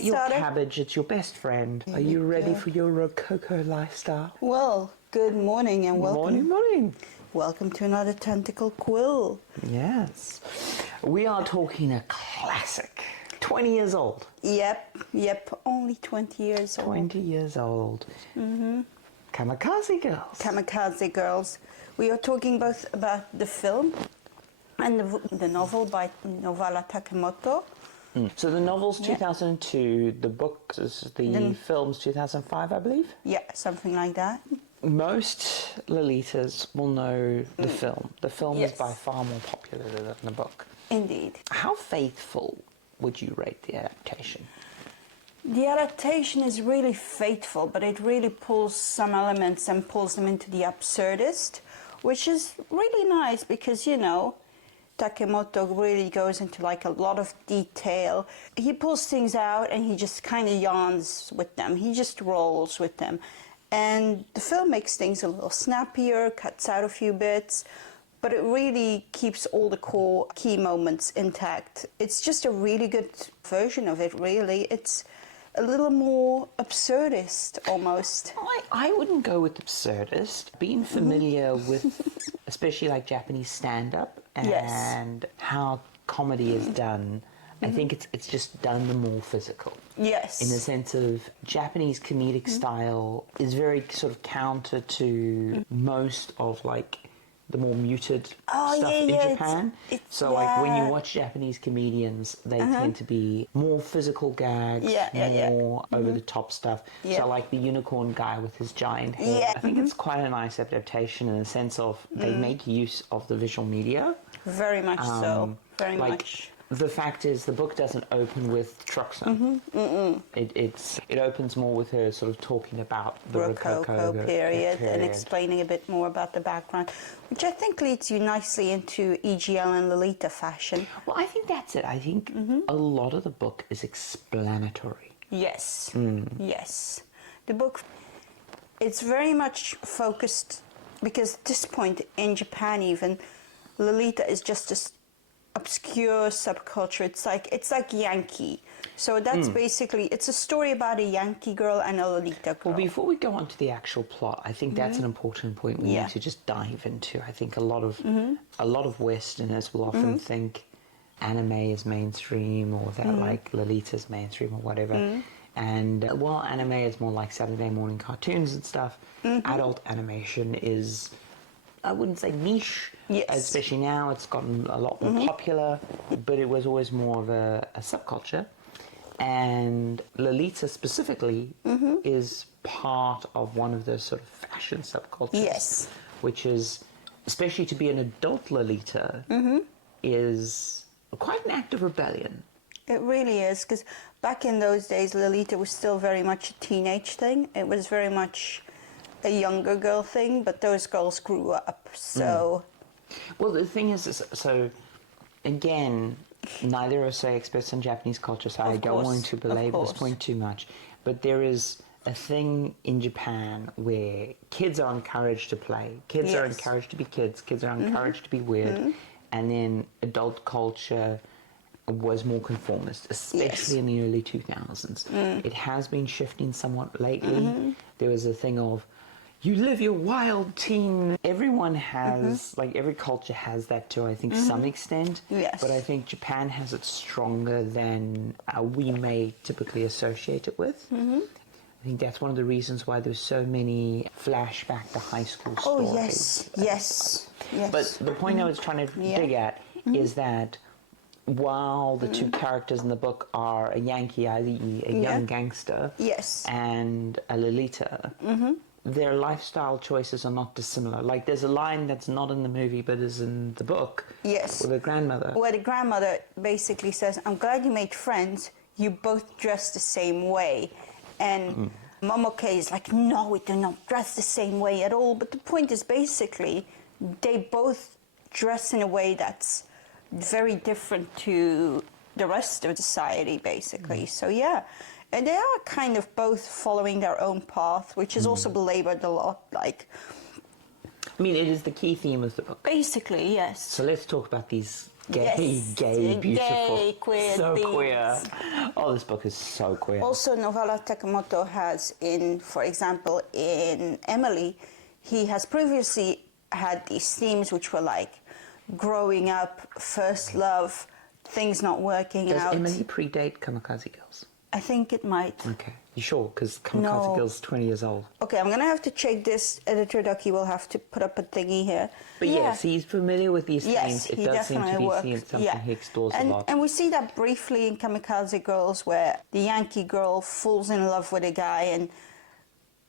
Your cabbage, it's your best friend. Are you ready for your Rococo lifestyle? Well, good morning and welcome. Morning. Welcome to another Tentacle Quill. Yes. We are talking a classic. 20 years old. Yep, only 20 years old. 20 years old. Mm-hmm. Kamikaze Girls. Kamikaze Girls. We are talking both about the film and the novel by Novala Takemoto. So the novel's 2002, the book is the film's 2005, I believe? Yeah, something like that. Most Lolitas will know the film. The film is by far more popular than the book. Indeed. How faithful would you rate the adaptation? The adaptation is really faithful, but it really pulls some elements and pulls them into the absurdist, which is really nice because, you know, Takemoto really goes into like a lot of detail. He pulls things out and he just kind of yarns with them. He just rolls with them. And the film makes things a little snappier, cuts out a few bits, but it really keeps all the core key moments intact. It's just a really good version of it, really. It's a little more absurdist, almost. I wouldn't go with absurdist. Being familiar with, especially like Japanese stand-up and how comedy is done, I think it's just done more physical. Yes. In the sense of Japanese comedic style is very sort of counter to most of like the more muted stuff in Japan. So like when you watch Japanese comedians, they tend to be more physical gags, more over the top stuff. So like the unicorn guy with his giant hair. I think it's quite a nice adaptation in the sense of they make use of the visual media. Very much so. Very much. The fact is, the book doesn't open with Truxon. It opens more with her sort of talking about the Rococo period and explaining a bit more about the background, which I think leads you nicely into EGL and Lolita fashion. Well, I think that's it. I think a lot of the book is explanatory. Yes, yes. The book, it's very much focused, because at this point in Japan even, Lolita is just this obscure subculture. It's like Yankee. So that's basically, it's a story about a Yankee girl and a Lolita girl. Well, before we go on to the actual plot, I think that's an important point we need to just dive into. I think a lot of Westerners will often think anime is mainstream or that like Lolita's mainstream or whatever. And while anime is more like Saturday morning cartoons and stuff, adult animation is, I wouldn't say niche, especially now it's gotten a lot more popular, but it was always more of a subculture. And Lolita specifically is part of one of those sort of fashion subcultures, which is, especially to be an adult Lolita, is quite an act of rebellion. It really is, because back in those days, Lolita was still very much a teenage thing. It was very much a younger girl thing, but those girls grew up, so... Well, the thing is, so, again, neither of us are experts in Japanese culture, so I don't want to belabor this point too much, but there is a thing in Japan where kids are encouraged to play, kids are encouraged to be kids are encouraged to be weird, and then adult culture was more conformist, especially in the early 2000s. It has been shifting somewhat lately. There was a thing of, you live your wild teen. Everyone has, like every culture has that to, I think, some extent. Yes. But I think Japan has it stronger than we may typically associate it with. I think that's one of the reasons why there's so many flashback to high school stories. Oh, yes. But the point I was trying to dig at is that while the two characters in the book are a Yankee, i.e. a young gangster, and a Lolita, their lifestyle choices are not dissimilar. Like there's a line that's not in the movie but is in the book with the grandmother. Where the grandmother basically says, I'm glad you made friends, you both dress the same way. And Momoke is like, no, we do not dress the same way at all. But the point is basically they both dress in a way that's very different to the rest of society, basically. So yeah, and they are kind of both following their own path, which is also belabored a lot. Like, I mean, it is the key theme of the book. Basically, yes. So let's talk about these gay, beautiful, gay, queer so themes. queer. Oh, this book is so queer. Also, Novala Takemoto has for example, in Emily, he has previously had these themes which were like growing up, first love, things not working Does out. Emily predate Kamikaze Girls? I think it might. Okay. You sure? Because Kamikaze Girls is 20 years old. Okay, I'm going to have to check this. Editor Ducky will have to put up a thingy here. But yes, he's familiar with these Yes, things. It he does seem to be definitely something he explores a lot. And we see that briefly in Kamikaze Girls, where the Yankee girl falls in love with a guy and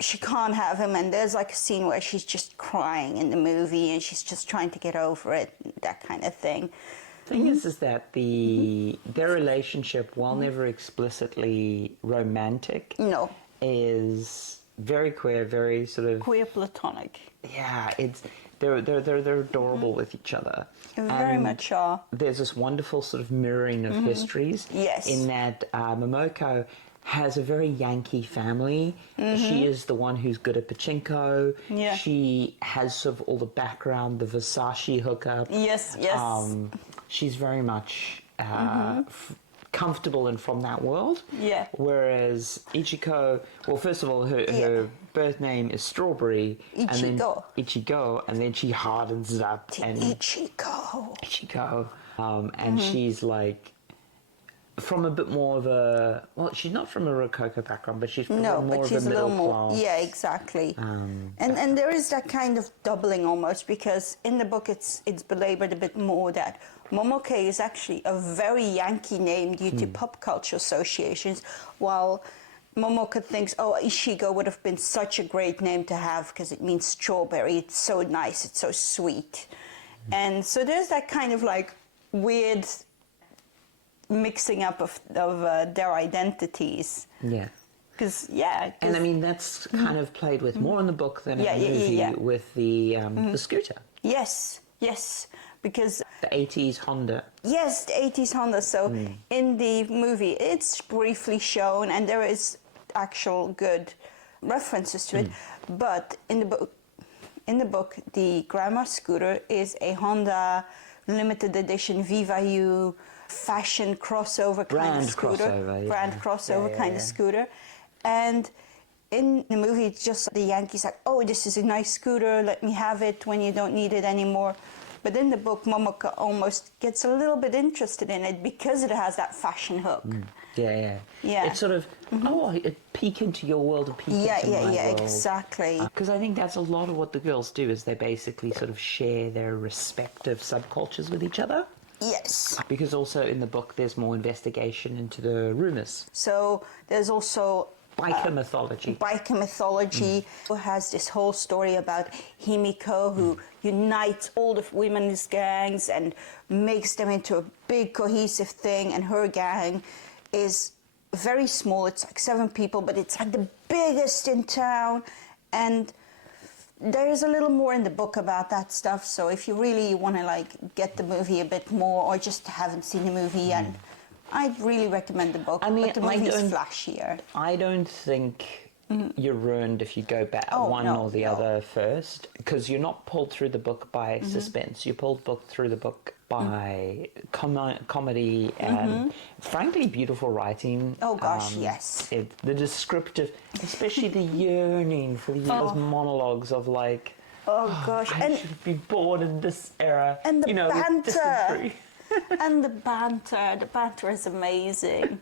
she can't have him, and there's like a scene where she's just crying in the movie and she's just trying to get over it, that kind of thing. The thing is that their relationship, while never explicitly romantic, is very queer, very sort of queer platonic. Yeah, they're adorable with each other. They very much are. There's this wonderful sort of mirroring of histories. Yes. In that Momoko has a very Yankee family. She is the one who's good at pachinko. Yeah. She has sort of all the background, the Versace hookup. Yes. She's very much comfortable and from that world. Yeah. Whereas Ichiko, well, first of all, her birth name is Strawberry. Ichigo. And then Ichigo, and then she hardens it up. And Ichigo. And she's like, from a bit more of a, well, she's not from a Rococo background, but she's from more of a middle class. Yeah, exactly. And there is that kind of doubling almost, because in the book it's belabored a bit more that Momoke is actually a very Yankee name due to pop culture associations, while Momoka thinks, oh, Ishigo would have been such a great name to have because it means strawberry. It's so nice. It's so sweet. And so there's that kind of like weird mixing up of their identities. Yeah. Because, and I mean, that's kind of played with more in the book than in the movie with the scooter. Yes. Because the 80s Honda. Yes, the 80s Honda. So in the movie, it's briefly shown, and there is actual good references to it. But in the book, the grandma scooter is a Honda limited edition Viva You fashion crossover kind of scooter, brand crossover kind of scooter, and in the movie, it's just the Yankees like, oh, this is a nice scooter, let me have it when you don't need it anymore. But in the book, Momoka almost gets a little bit interested in it because it has that fashion hook. Yeah. It's sort of, it peek into your world and peek into my world. Yeah, exactly. Because I think that's a lot of what the girls do, is they basically sort of share their respective subcultures with each other. Yes. Because also in the book, there's more investigation into the rumors. So there's also biker mythology. Biker mythology has this whole story about Himiko, who unites all the women's gangs and makes them into a big cohesive thing. And her gang is very small. It's like 7 people, but it's like the biggest in town. And there's a little more in the book about that stuff. So if you really want to like get the movie a bit more, or just haven't seen the movie, and I'd really recommend the book. I mean, but the movie is flashier. I don't think you're ruined if you go back one or the other first, because you're not pulled through the book by suspense. You're pulled through the book by comedy and, frankly, beautiful writing. Oh gosh, yes. The descriptive, especially the yearning for those monologues of like, oh gosh, I should be born in this era. And the banter. And the banter is amazing.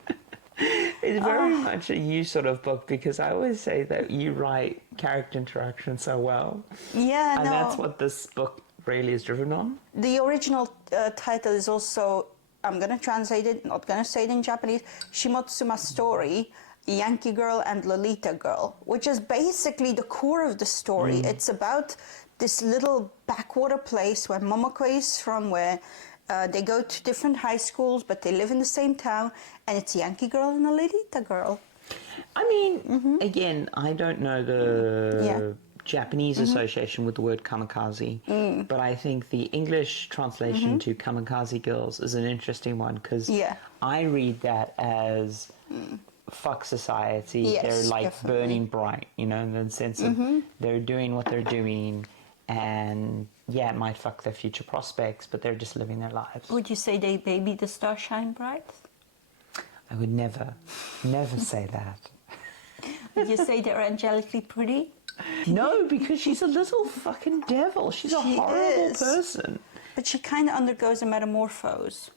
It's very much a you sort of book, because I always say that you write character interaction so well. Yeah, and that's what this book really is driven on. The original title is also, I'm going to translate it, not going to say it in Japanese, Shimotsuma's Story, Yankee Girl and Lolita Girl, which is basically the core of the story. It's about this little backwater place where Momoko is from, where they go to different high schools, but they live in the same town, and it's a Yankee Girl and a Lolita Girl. I mean, again, I don't know the Japanese association with the word kamikaze, but I think the English translation to Kamikaze Girls is an interesting one, because I read that as fuck society. Yes, they're like definitely. burning bright, in the sense of they're doing what they're doing, and yeah, it might fuck their future prospects, but they're just living their lives. Would you say they baby the starshine brides? I would never say that. Would you say they're angelically pretty? No, because she's a little fucking devil. She's a horrible person. But she kind of undergoes a metamorphose.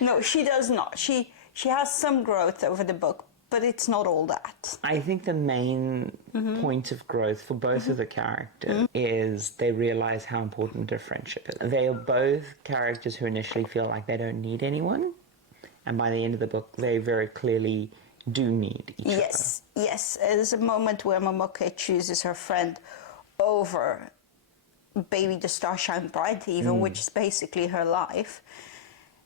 No, she does not. She has some growth over the book, but it's not all that. I think the main point of growth for both of the characters is they realize how important their friendship is. They are both characters who initially feel like they don't need anyone, and by the end of the book, they very clearly do need each other. Yes. There's a moment where Momoke chooses her friend over Baby the Starshine Bride, even, which is basically her life.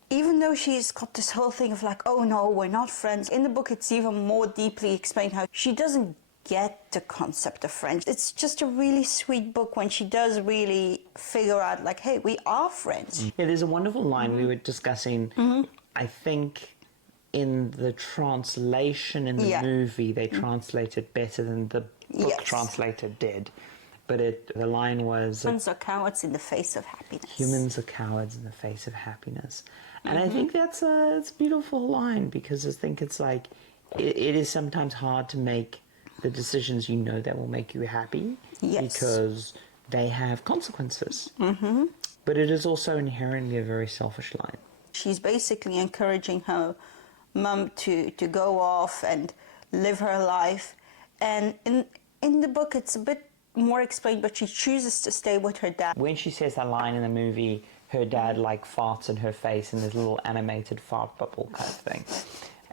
Even though she's got this whole thing of like, oh no, we're not friends. In the book, it's even more deeply explained how she doesn't get the concept of friends. It's just a really sweet book when she does really figure out like, hey, we are friends. Yeah, there's a wonderful line we were discussing. I think in the translation in the movie, they translated better than the book translator did. But the line was... Humans are cowards in the face of happiness. Humans are cowards in the face of happiness. And I think it's a beautiful line, because I think it's like, it is sometimes hard to make the decisions you know that will make you happy. Yes. Because they have consequences. But it is also inherently a very selfish line. She's basically encouraging her mum to go off and live her life. And in the book, it's a bit more explained, but she chooses to stay with her dad. When she says that line in the movie, her dad like farts in her face in this little animated fart bubble kind of thing.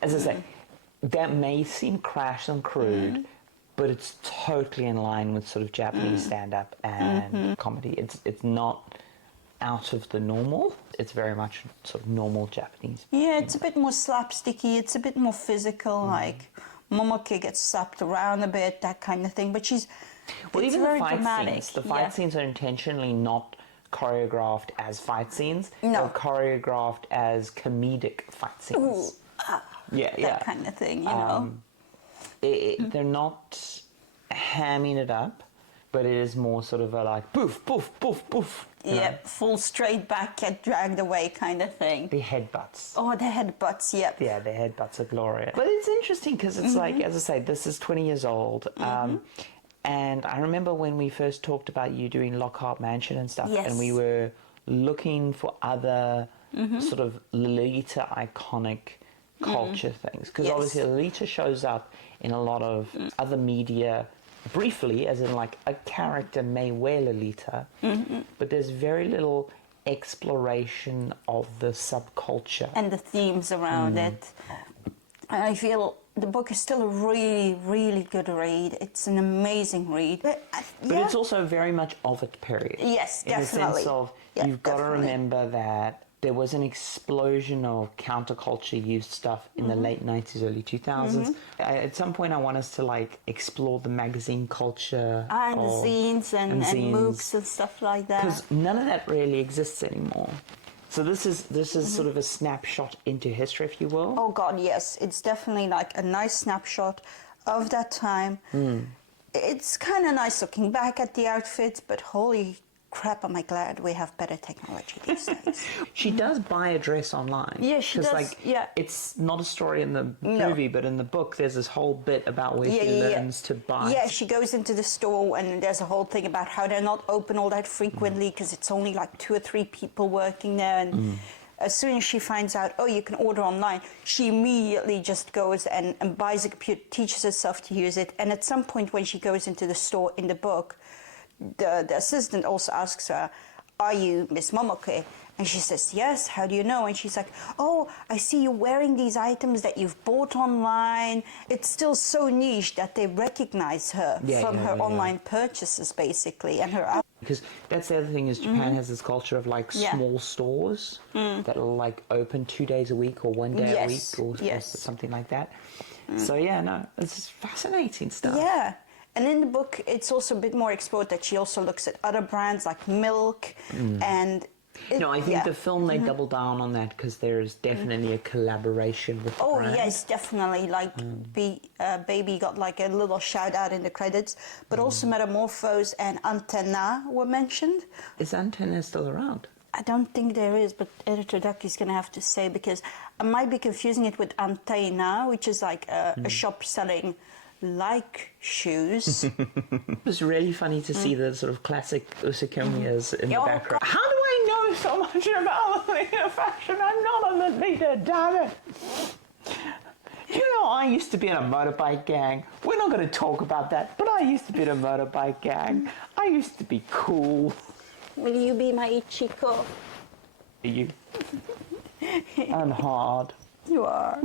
As I say, that may seem crass and crude, but it's totally in line with sort of Japanese stand-up and comedy. It's not out of the normal. It's very much sort of normal Japanese. Yeah, it's a bit more slapsticky. It's a bit more physical. Like Momoke gets slapped around a bit, that kind of thing. But she's even the fight dramatic. scenes. The fight scenes are intentionally not choreographed as fight scenes. No. They're choreographed as comedic fight scenes. That kind of thing, you know. They're not hamming it up, but it is more sort of a like poof, poof, poof, poof. Yeah, full straight back, get dragged away kind of thing. The headbutts. Oh, the headbutts, yep. Yeah, the headbutts are glorious. But it's interesting because it's like, as I say, this is 20 years old. And I remember when we first talked about you doing Lockhart Mansion and stuff, and we were looking for other sort of Lolita iconic culture things. Because obviously Lolita shows up in a lot of other media briefly, as in like a character may wear Lolita, but there's very little exploration of the subculture. And the themes around it. And I feel the book is still a really, really good read. It's an amazing read. But it's also very much of its period. Yes, definitely. In the sense of, you've got to remember that there was an explosion of counterculture youth stuff in the late 90s, early 2000s. At some point, I want us to like explore the magazine culture. And zines and MOOCs and stuff like that. Because none of that really exists anymore. So this is sort of a snapshot into history, if you will. Oh God, yes. It's definitely like a nice snapshot of that time. It's kind of nice looking back at the outfits, but holy crap, am I glad we have better technology these days. She does buy a dress online. Yeah, she does. Like, it's not a story in the movie, but in the book, there's this whole bit about where she learns to buy. Yeah, she goes into the store and there's a whole thing about how they're not open all that frequently because it's only like 2 or 3 people working there. And as soon as she finds out, oh, you can order online, she immediately just goes and buys a computer, teaches herself to use it. And at some point when she goes into the store in the book, the assistant also asks her, are you Miss Momoke? And she says, yes, how do you know? And she's like, oh, I see you wearing these items that you've bought online. It's still so niche that they recognize her from her online purchases, basically, and her... Because that's the other thing is Japan has this culture of like small stores that are like open 2 days a week or 1 day a week or something like that. So yeah, no, this is fascinating stuff. Yeah. And in the book, it's also a bit more explored that she also looks at other brands like Milk and No, I think the film, they double down on that because there's definitely a collaboration with the brand. Yes, definitely. Like, Baby got like a little shout out in the credits, but also Metamorphose and Antenna were mentioned. Is Antenna still around? I don't think there is, but Editor Duck is going to have to say, because I might be confusing it with Antenna, which is like a shop selling like shoes. It was really funny to see the sort of classic Usakimias in the background. How do I know so much about Lolita fashion? I'm not a Lolita, damn it. You know, I used to be in a motorbike gang. We're not going to talk about that, but I used to be in a motorbike gang. I used to be cool. Will you be my Ichiko? You. I'm hard. You are.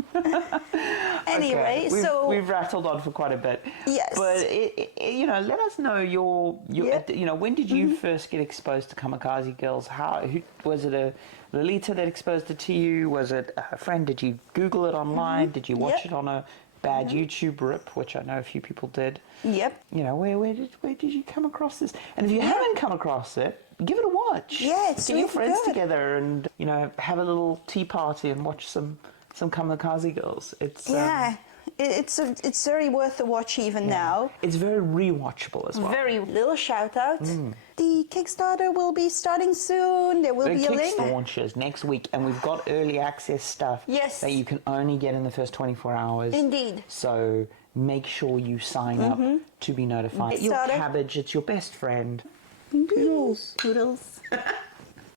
Anyway, okay. so we've rattled on for quite a bit. Yes. But you know, let us know your you know, when did you first get exposed to Kamikaze Girls? Who was it? A Lolita that exposed it to you? Was it a friend? Did you Google it online? Did you watch it on a bad YouTube rip, which I know a few people did? Yep. You know, where did you come across this? And if you haven't come across it, give it a watch. Yeah, it's Get your really friends good. together and, you know, have a little tea party and watch some Kamikaze Girls. It's it's very worth a watch even now. It's very rewatchable as well. Very little shout out. The Kickstarter will be starting soon. There will be a link. The launches next week, and we've got early access stuff that you can only get in the first 24 hours. Indeed. So make sure you sign up to be notified. Your cabbage, it's your best friend. Poodles. Poodles.